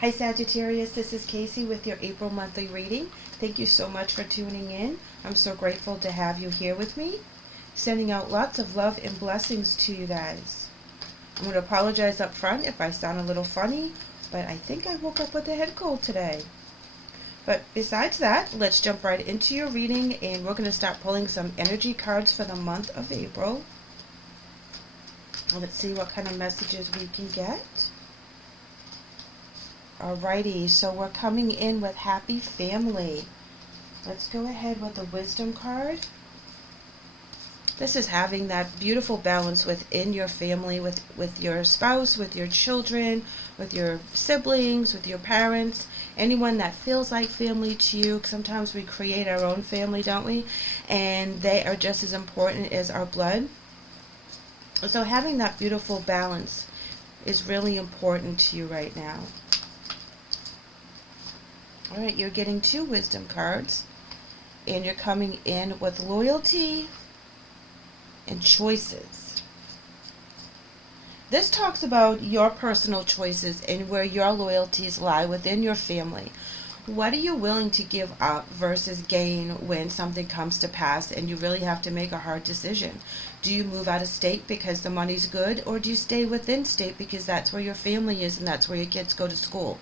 Hi Sagittarius, this is Kacee with your April monthly reading. Thank you so much for tuning in. I'm so grateful to have you here with me. Sending out lots of love and blessings to you guys. I'm going to apologize up front if I sound a little funny, but I think I woke up with a head cold today. But besides that, let's jump right into your reading, and we're going to start pulling some energy cards for the month of April. Let's see what kind of messages we can get. Alrighty, so we're coming in with happy family. Let's go ahead with the wisdom card. This is having that beautiful balance within your family, with your spouse, with your children, with your siblings, with your parents, anyone that feels like family to you. Sometimes we create our own family, don't we? And they are just as important as our blood. So having that beautiful balance is really important to you right now. All right, you're getting 2 wisdom cards, and you're coming in with loyalty and choices. This talks about your personal choices and where your loyalties lie within your family. What are you willing to give up versus gain when something comes to pass and you really have to make a hard decision? Do you move out of state because the money's good, or do you stay within state because that's where your family is and that's where your kids go to school?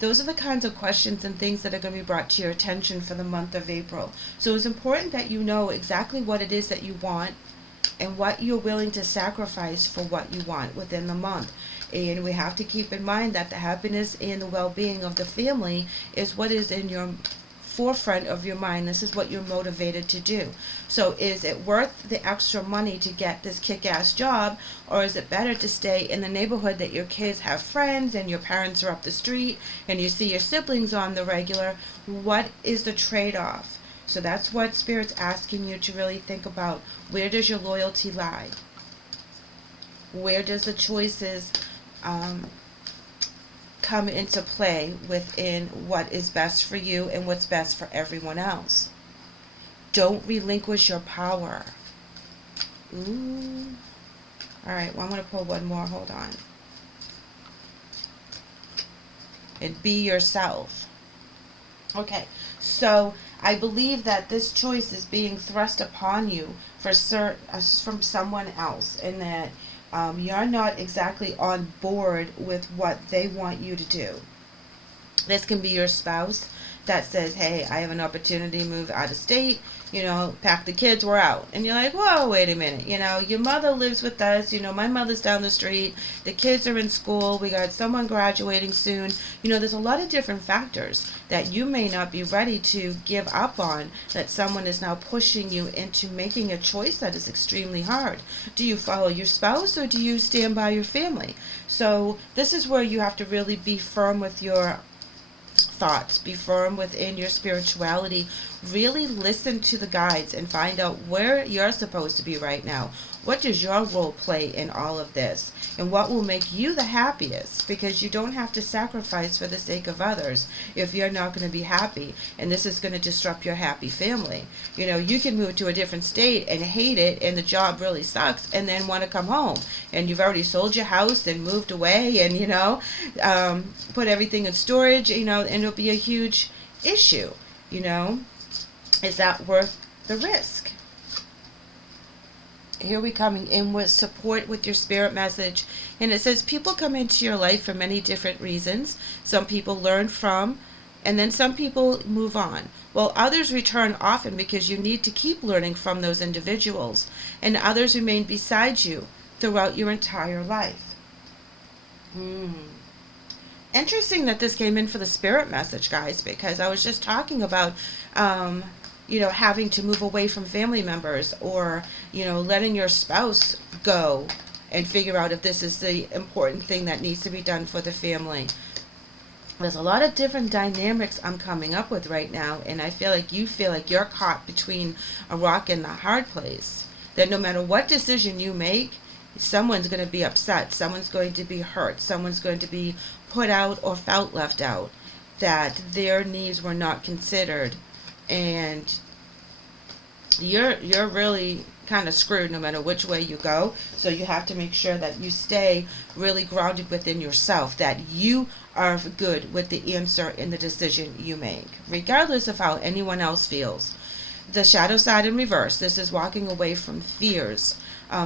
Those are the kinds of questions and things that are going to be brought to your attention for the month of April. So it's important that you know exactly what it is that you want and what you're willing to sacrifice for what you want within the month. And we have to keep in mind that the happiness and the well-being of the family is what is in your forefront of your mind. This is what you're motivated to do. So is it worth the extra money to get this kick-ass job, or is it better to stay in the neighborhood that your kids have friends and your parents are up the street and you see your siblings on the regular? What is the trade-off? So that's what Spirit's asking you to really think about. Where does your loyalty lie? Where does the choices come into play within what is best for you and what's best for everyone else? Don't relinquish your power. Ooh. All right, well, I'm going to pull one more. Hold on. And be yourself. Okay, so I believe that this choice is being thrust upon you from someone else, and that you're not exactly on board with what they want you to do. This can be your spouse that says, hey, I have an opportunity to move out of state, pack the kids, we're out. And you're like, whoa, wait a minute, your mother lives with us, my mother's down the street, the kids are in school, we got someone graduating soon. There's a lot of different factors that you may not be ready to give up on, that someone is now pushing you into making a choice that is extremely hard. Do you follow your spouse, or do you stand by your family? So this is where you have to really be firm with your thoughts, be firm within your spirituality. Really listen to the guides and find out where you're supposed to be right now. What does your role play in all of this? And what will make you the happiest? Because you don't have to sacrifice for the sake of others if you're not going to be happy. And this is going to disrupt your happy family. You can move to a different state and hate it, and the job really sucks, and then want to come home. And you've already sold your house and moved away and, put everything in storage, and it'll be a huge issue, Is that worth the risk? Here we coming in with support with your spirit message, and it says people come into your life for many different reasons. Some people learn from, and then some people move on, while others return often because you need to keep learning from those individuals, and others remain beside you throughout your entire life. Interesting that this came in for the spirit message, guys, because I was just talking about having to move away from family members, or, letting your spouse go and figure out if this is the important thing that needs to be done for the family. There's a lot of different dynamics I'm coming up with right now, and I feel like you're caught between a rock and a hard place. That no matter what decision you make, someone's going to be upset, someone's going to be hurt, someone's going to be put out or felt left out, that their needs were not considered. And you're really kind of screwed no matter which way you go. So you have to make sure that you stay really grounded within yourself, that you are good with the answer in the decision you make, regardless of how anyone else feels. The shadow side in reverse, this is walking away from fears.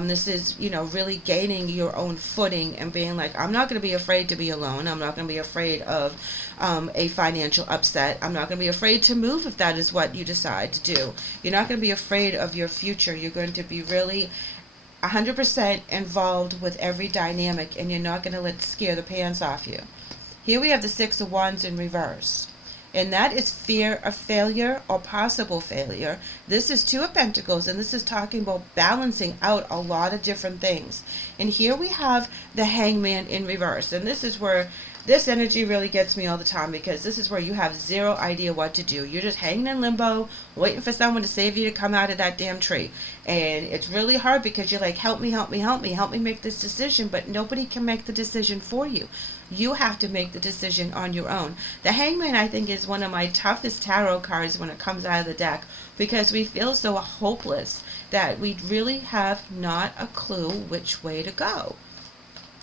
This is, really gaining your own footing and being like, I'm not going to be afraid to be alone. I'm not going to be afraid of a financial upset. I'm not going to be afraid to move if that is what you decide to do. You're not going to be afraid of your future. You're going to be really 100% involved with every dynamic, and you're not going to let it scare the pants off you. Here we have the Six of Wands in reverse. And that is fear of failure or possible failure. This is Two of Pentacles, and this is talking about balancing out a lot of different things. And here we have the Hangman in reverse. And this is where this energy really gets me all the time, because this is where you have zero idea what to do. You're just hanging in limbo, waiting for someone to save you to come out of that damn tree. And it's really hard because you're like, help me, help me, help me, help me make this decision. But nobody can make the decision for you. You have to make the decision on your own. The Hangman, I think, is one of my toughest tarot cards when it comes out of the deck, because we feel so hopeless that we really have not a clue which way to go.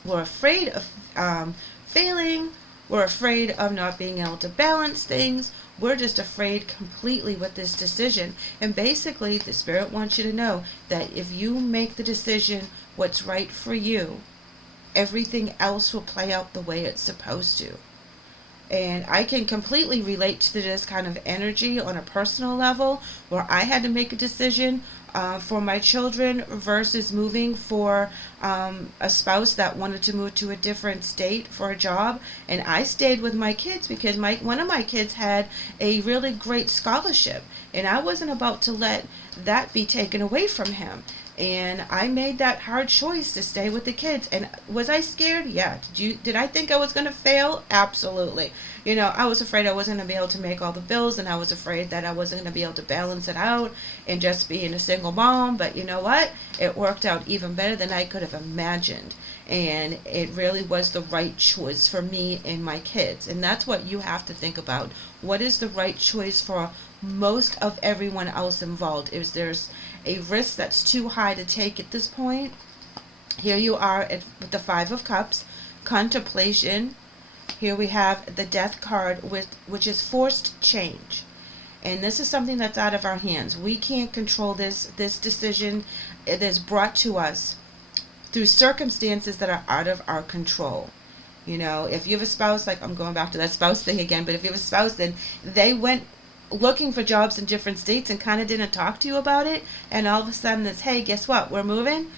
We're afraid of failing. We're afraid of not being able to balance things. We're just afraid completely with this decision. And basically, the Spirit wants you to know that if you make the decision what's right for you, everything else will play out the way it's supposed to. And I can completely relate to this kind of energy on a personal level, where I had to make a decision for my children versus moving for a spouse that wanted to move to a different state for a job. And I stayed with my kids because one of my kids had a really great scholarship, and I wasn't about to let that be taken away from him. And I made that hard choice to stay with the kids. And was I scared? Yeah. Did I think I was going to fail? Absolutely. I was afraid I wasn't going to be able to make all the bills, and I was afraid that I wasn't going to be able to balance it out and just being a single mom. But you know what? It worked out even better than I could have imagined. And it really was the right choice for me and my kids. And that's what you have to think about. What is the right choice for most of everyone else involved? Is there's a risk that's too high to take at this point? Here you are with the Five of Cups, contemplation. Here we have the Death card, which is forced change. And this is something that's out of our hands. We can't control this decision. It is brought to us through circumstances that are out of our control. If you have a spouse, like I'm going back to that spouse thing again, but if you have a spouse, then they went looking for jobs in different states and kind of didn't talk to you about it, and all of a sudden it's, hey, guess what, we're moving?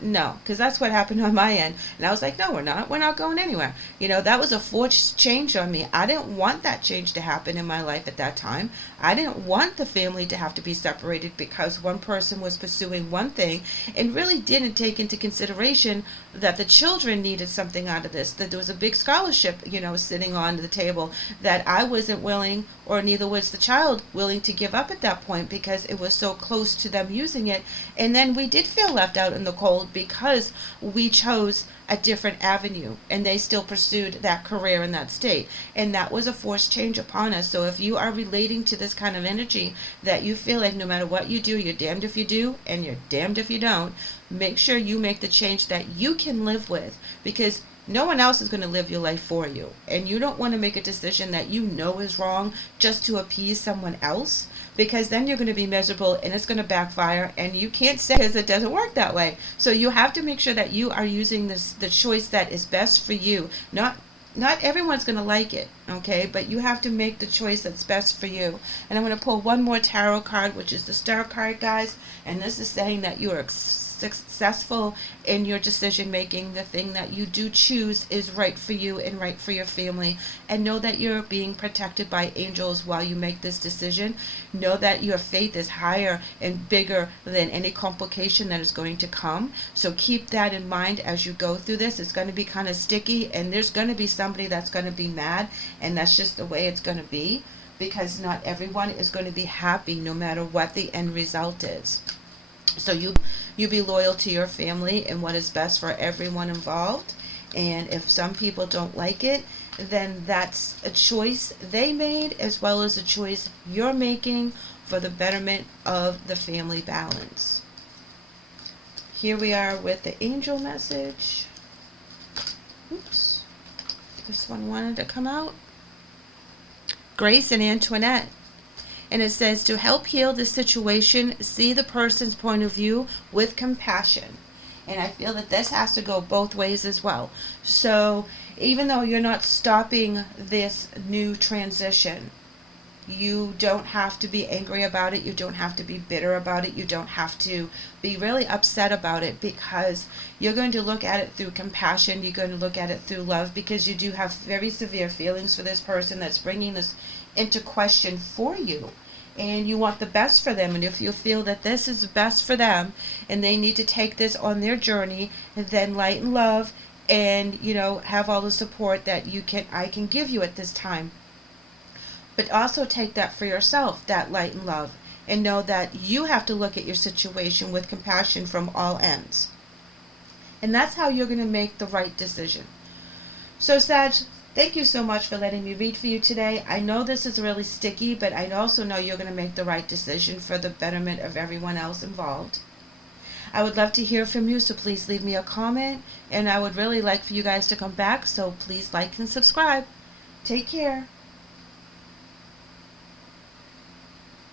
No, because that's what happened on my end. And I was like, no, we're not going anywhere. That was a forced change on me. I didn't want that change to happen in my life at that time. I didn't want the family to have to be separated because one person was pursuing one thing and really didn't take into consideration that the children needed something out of this, that there was a big scholarship, sitting on the table that I wasn't willing, or neither was the child willing to give up at that point, because it was so close to them using it. And then we did feel left out in the cold because we chose a different avenue and they still pursued that career in that state. And that was a forced change upon us. So if you are relating to this kind of energy, that you feel like no matter what you do, you're damned if you do and you're damned if you don't, make sure you make the change that you can live with, because no one else is going to live your life for you. And you don't want to make a decision that you know is wrong just to appease someone else, because then you're going to be miserable and it's going to backfire, and you can't say it doesn't work that way. So you have to make sure that you are using the choice that is best for you. Not everyone's going to like it, okay? But you have to make the choice that's best for you. And I'm going to pull one more tarot card, which is the Star card, guys. And this is saying that you are successful in your decision making. The thing that you do choose is right for you and right for your family, and know that you're being protected by angels while you make this decision. Know that your faith is higher and bigger than any complication that is going to come. So keep that in mind as you go through this. It's going to be kind of sticky, and there's going to be somebody that's going to be mad, and that's just the way it's going to be, because not everyone is going to be happy no matter what the end result is. So you be loyal to your family and what is best for everyone involved. And if some people don't like it, then that's a choice they made, as well as a choice you're making for the betterment of the family balance. Here we are with the angel message. Oops. This one wanted to come out. Grace and Antoinette. And it says, to help heal this situation, see the person's point of view with compassion. And I feel that this has to go both ways as well. So even though you're not stopping this new transition, you don't have to be angry about it. You don't have to be bitter about it. You don't have to be really upset about it, because you're going to look at it through compassion. You're going to look at it through love, because you do have very severe feelings for this person that's bringing this into question for you. And you want the best for them. And if you feel that this is the best for them and they need to take this on their journey, then light and love, and, you know, have all the support that I can give you at this time. But also take that for yourself, that light and love, and know that you have to look at your situation with compassion from all ends. And that's how you're going to make the right decision. So, Sag, thank you so much for letting me read for you today. I know this is really sticky, but I also know you're going to make the right decision for the betterment of everyone else involved. I would love to hear from you, so please leave me a comment. And I would really like for you guys to come back, so please like and subscribe. Take care.